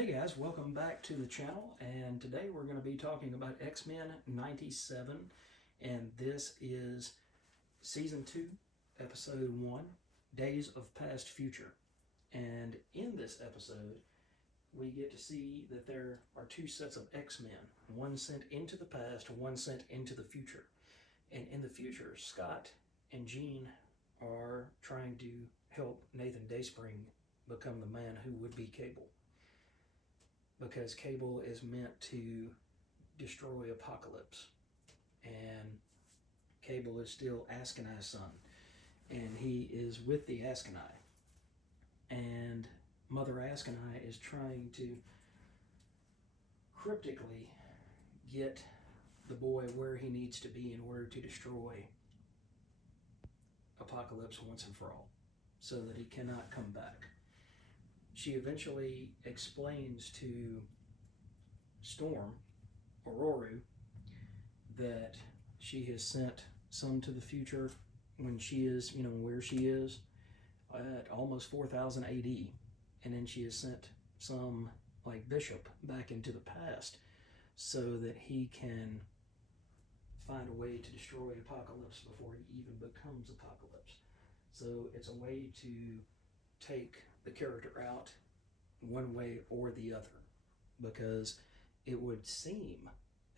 Hey guys, welcome back to the channel, and today we're going to be talking about X-Men 97, and this is Season 2, Episode 1, Days of Past Future. And in this episode, we get to see that there are two sets of X-Men, one sent into the past, one sent into the future. And in the future, Scott and Jean are trying to help Nathan Dayspring become the man who would be Cable, because Cable is meant to destroy Apocalypse, and Cable is still Askanai's son, and he is with the Askanai, and Mother Askanai is trying to cryptically get the boy where he needs to be in order to destroy Apocalypse once and for all, so that he cannot come back. She eventually explains to Storm, Ororo, that she has sent some to the future when she is, where she is at almost 4000 AD. And then she has sent some, like Bishop, back into the past so that he can find a way to destroy Apocalypse before he even becomes Apocalypse. So it's a way to take the character out one way or the other, because it would seem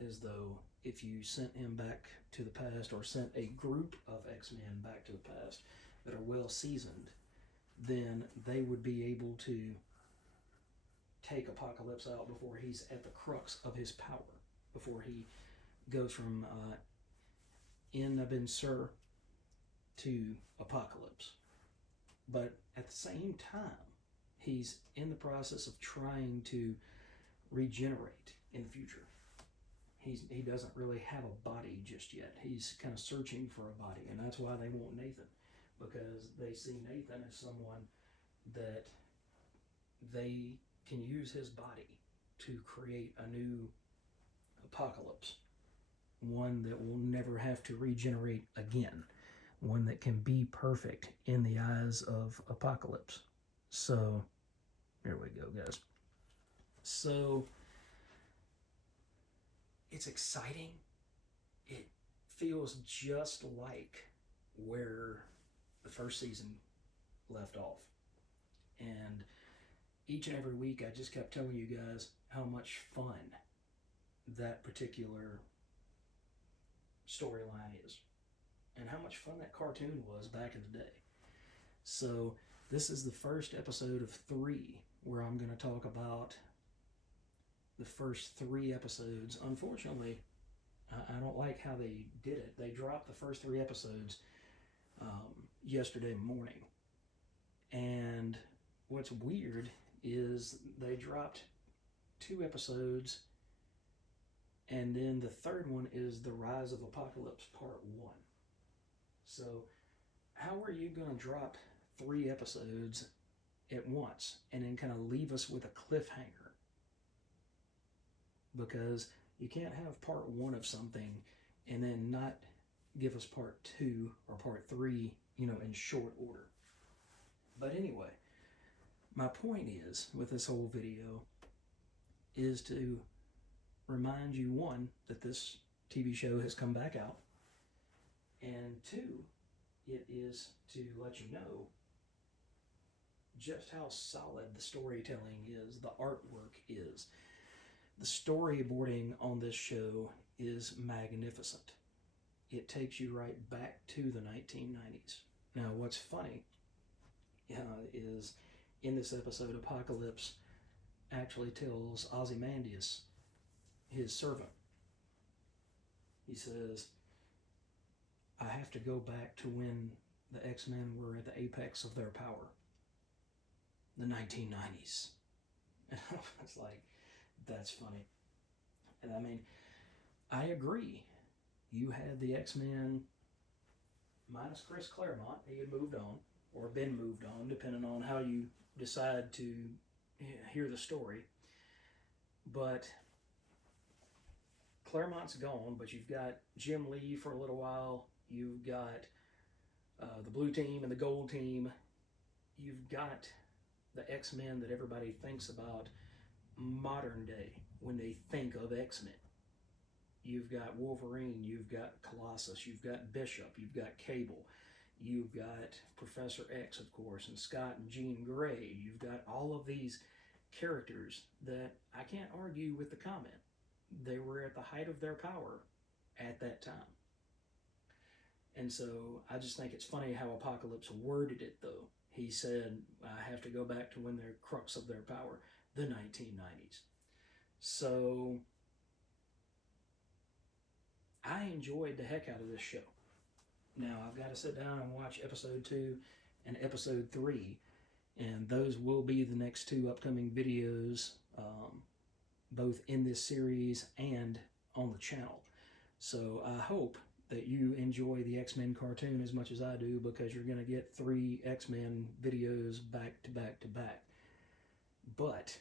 as though if you sent him back to the past, or sent a group of X-Men back to the past that are well seasoned, then they would be able to take Apocalypse out before he's at the crux of his power, before he goes from In Abin Sur to Apocalypse. But at the same time, he's in the process of trying to regenerate in the future. He doesn't really have a body just yet. He's kind of searching for a body, and that's why they want Nathan, because they see Nathan as someone that they can use his body to create a new Apocalypse, one that will never have to regenerate again, one that can be perfect in the eyes of Apocalypse. So, here we go, guys. So, it's exciting. It feels just like where the first season left off. And each and every week, I just kept telling you guys how much fun that particular storyline is, and how much fun that cartoon was back in the day. So this is the first episode of 3 where I'm going to talk about the first 3 episodes. Unfortunately, I don't like how they did it. They dropped the first 3 episodes yesterday morning. And what's weird is they dropped 2 episodes, and then the third one is The Rise of Apocalypse Part 1. So how are you going to drop 3 episodes at once and then kind of leave us with a cliffhanger? Because you can't have part 1 of something and then not give us part 2 or part 3, in short order. But anyway, my point is, with this whole video, is to remind you, 1, that this TV show has come back out, and 2, it is to let you know just how solid the storytelling is, the artwork is. The storyboarding on this show is magnificent. It takes you right back to the 1990s. Now, what's funny is in this episode, Apocalypse actually tells Ozymandias, his servant, he says, I have to go back to when the X-Men were at the apex of their power, the 1990s. And it's like, that's funny. And I mean, I agree. You had the X-Men minus Chris Claremont. He had moved on, or been moved on, depending on how you decide to hear the story. But Claremont's gone, but you've got Jim Lee for a little while. You've got the blue team and the gold team. You've got the X-Men that everybody thinks about modern day when they think of X-Men. You've got Wolverine, you've got Colossus, you've got Bishop, you've got Cable, you've got Professor X, of course, and Scott and Jean Grey. You've got all of these characters that I can't argue with the comment. They were at the height of their power at that time. And so I just think it's funny how Apocalypse worded it, though. He said, I have to go back to when they're crux of their power, the 1990s. So I enjoyed the heck out of this show. Now, I've got to sit down and watch episode 2 and episode 3, and those will be the next 2 upcoming videos, both in this series and on the channel. So I hope that you enjoy the X-Men cartoon as much as I do, because you're going to get 3 X-Men videos back to back to back. But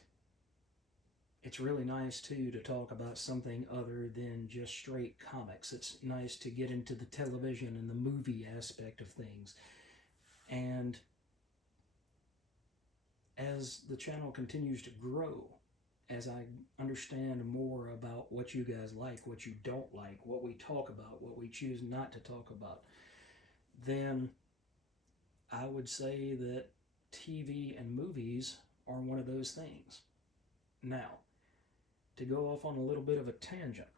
it's really nice, too, to talk about something other than just straight comics. It's nice to get into the television and the movie aspect of things. And as the channel continues to grow, as I understand more about what you guys like, what you don't like, what we talk about, what we choose not to talk about, then I would say that TV and movies are one of those things. Now, to go off on a little bit of a tangent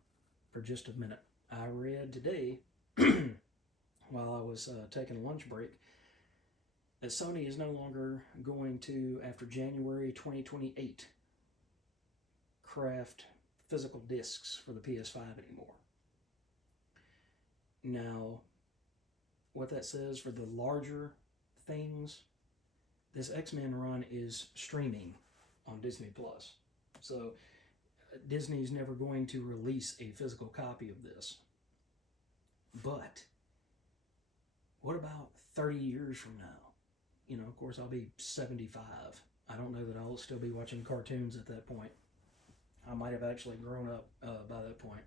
for just a minute, I read today, while I was taking a lunch break, that Sony is no longer going to, after January 2028, craft physical discs for the PS5 anymore. Now, what that says for the larger things, this X-Men run is streaming on Disney Plus. So Disney's never going to release a physical copy of this. But what about 30 years from now? You know, of course, I'll be 75. I don't know that I'll still be watching cartoons at that point. I might have actually grown up by that point.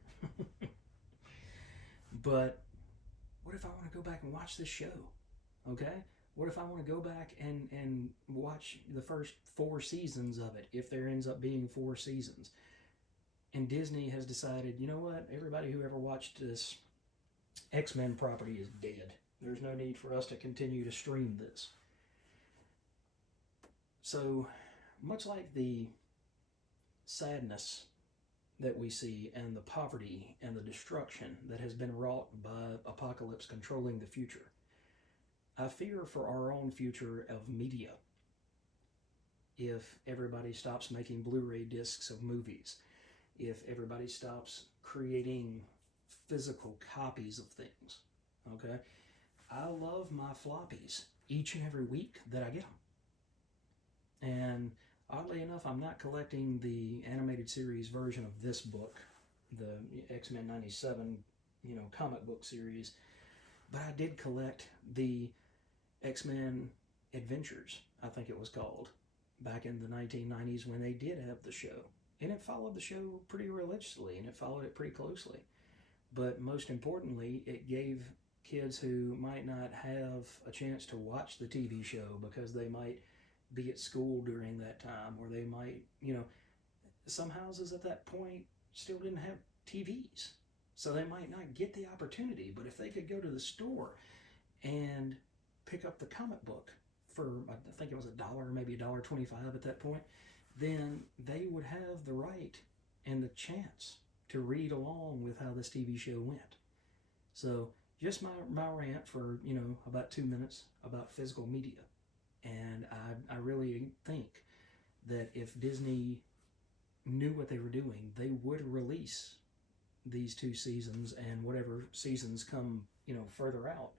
But what if I want to go back and watch this show? Okay? What if I want to go back and watch the first 4 seasons of it, if there ends up being 4 seasons? And Disney has decided, you know what? Everybody who ever watched this X-Men property is dead. There's no need for us to continue to stream this. So, much like the sadness that we see and the poverty and the destruction that has been wrought by Apocalypse controlling the future, I fear for our own future of media. If everybody stops making Blu-ray discs of movies, if everybody stops creating physical copies of things, okay? I love my floppies each and every week that I get them. And oddly enough, I'm not collecting the animated series version of this book, the X-Men 97, comic book series, but I did collect the X-Men Adventures, I think it was called, back in the 1990s when they did have the show. And it followed the show pretty religiously, and it followed it pretty closely. But most importantly, it gave kids who might not have a chance to watch the TV show because they might be at school during that time, or they might, some houses at that point still didn't have TVs. So they might not get the opportunity, but if they could go to the store and pick up the comic book for, I think it was $1, maybe $1.25 at that point, then they would have the right and the chance to read along with how this TV show went. So just my rant for, about 2 minutes about physical media. And I really think that if Disney knew what they were doing, they would release these 2 seasons, and whatever seasons come, further out,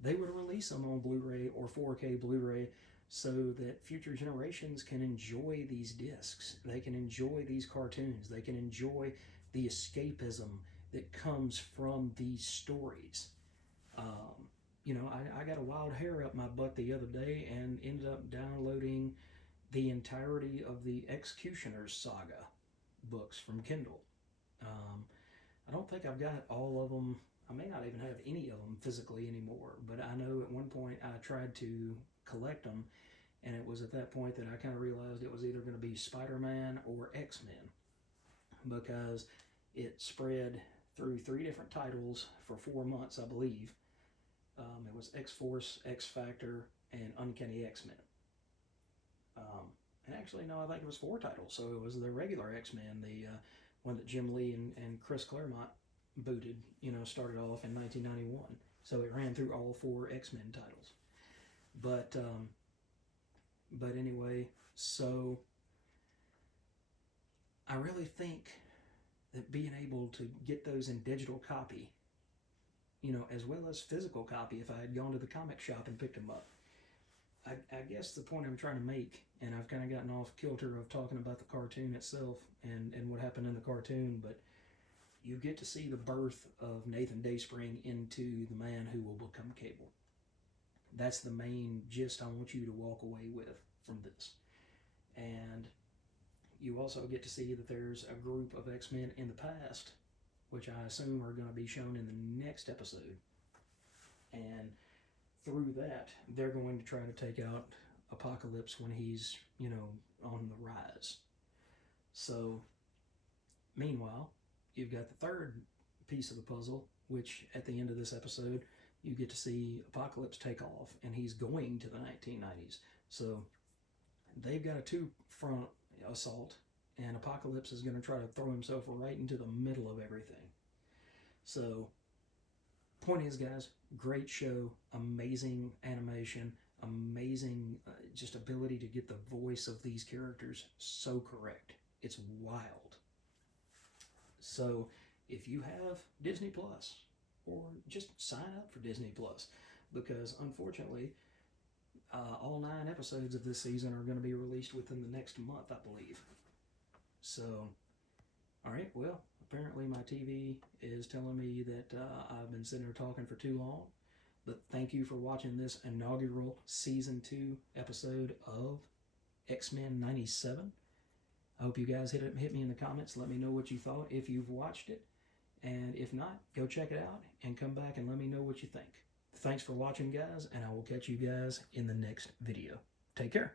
they would release them on Blu-ray or 4K Blu-ray so that future generations can enjoy these discs. They can enjoy these cartoons. They can enjoy the escapism that comes from these stories. I got a wild hair up my butt the other day and ended up downloading the entirety of the Executioner's Saga books from Kindle. I don't think I've got all of them. I may not even have any of them physically anymore, but I know at one point I tried to collect them, And it was at that point that I kind of realized it was either going to be Spider-Man or X-Men, because it spread through 3 different titles for 4 months, I believe. It was X-Force, X-Factor, and Uncanny X-Men. And actually, no, I think it was 4 titles. So it was the regular X-Men, the one that Jim Lee and Chris Claremont booted, started off in 1991. So it ran through all 4 X-Men titles. But anyway, so I really think that being able to get those in digital copy, as well as physical copy, if I had gone to the comic shop and picked them up, I guess the point I'm trying to make, and I've kind of gotten off kilter of talking about the cartoon itself and what happened in the cartoon, but you get to see the birth of Nathan Dayspring into the man who will become Cable. That's the main gist I want you to walk away with from this. And you also get to see that there's a group of X-Men in the past, which I assume are going to be shown in the next episode. And through that, they're going to try to take out Apocalypse when he's, on the rise. So, meanwhile, you've got the third piece of the puzzle, which at the end of this episode, you get to see Apocalypse take off, and he's going to the 1990s. So, they've got a 2-front assault, and Apocalypse is going to try to throw himself right into the middle of everything. So, point is, guys, great show, amazing animation, amazing just ability to get the voice of these characters so correct. It's wild. So, if you have Disney Plus, or just sign up for Disney Plus, because unfortunately, all 9 episodes of this season are going to be released within the next month, I believe. So, all right, well, apparently my TV is telling me that I've been sitting there talking for too long. But thank you for watching this inaugural Season 2 episode of X-Men 97. I hope you guys hit me in the comments. Let me know what you thought if you've watched it. And if not, go check it out and come back and let me know what you think. Thanks for watching, guys, and I will catch you guys in the next video. Take care.